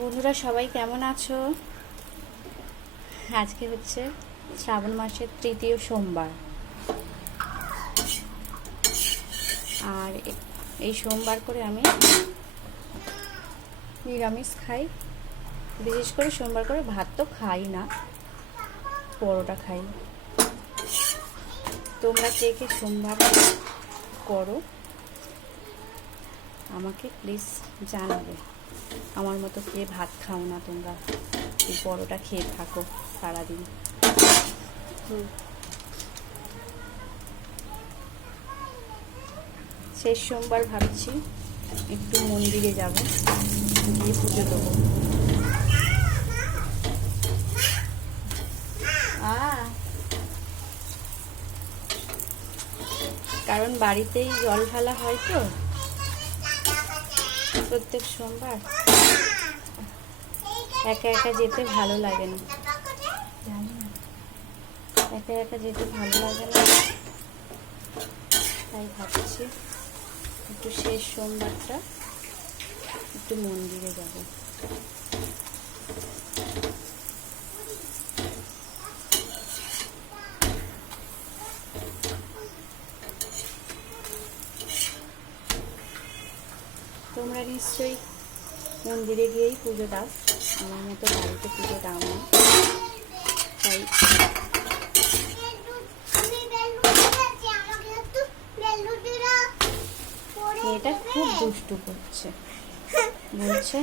বন্ধুরা সবাই কেমন আছো? আজকে হচ্ছে শ্রাবণ মাসের তৃতীয় সোমবার, আর এই সোমবার করে আমি নিরামিষ খাই। বিশেষ করে সোমবার করে ভাত তো খাই না, পরোটা খাই। তোমরা কে কে সোমবার করো আমাকে প্লিজ জানাবে। আমার মতো কে ভাত খাও না, তোমরা এই পরোটা খেয়ে থাকো সারাদিন। শেষ সোমবার ভাবছি একটু মন্দিরে যাব, গিয়ে পুজো দেবো। কারণ বাড়িতেই জল ঢালা হয় তো প্রত্যেক সোমবার, একা একা যেতে ভালো লাগে না, একা একা যেতে ভালো লাগে না, তাই ভাবছি একটু শেষ সোমবারটা একটু মন্দিরে যাব। তোমরা নিশ্চয়ই মন্দিরে গিয়েই পুজো দাও, আমার মতো বাড়িতে পুজো দাও না। তাই মেয়েটা খুব দুষ্টু করছে, বলছে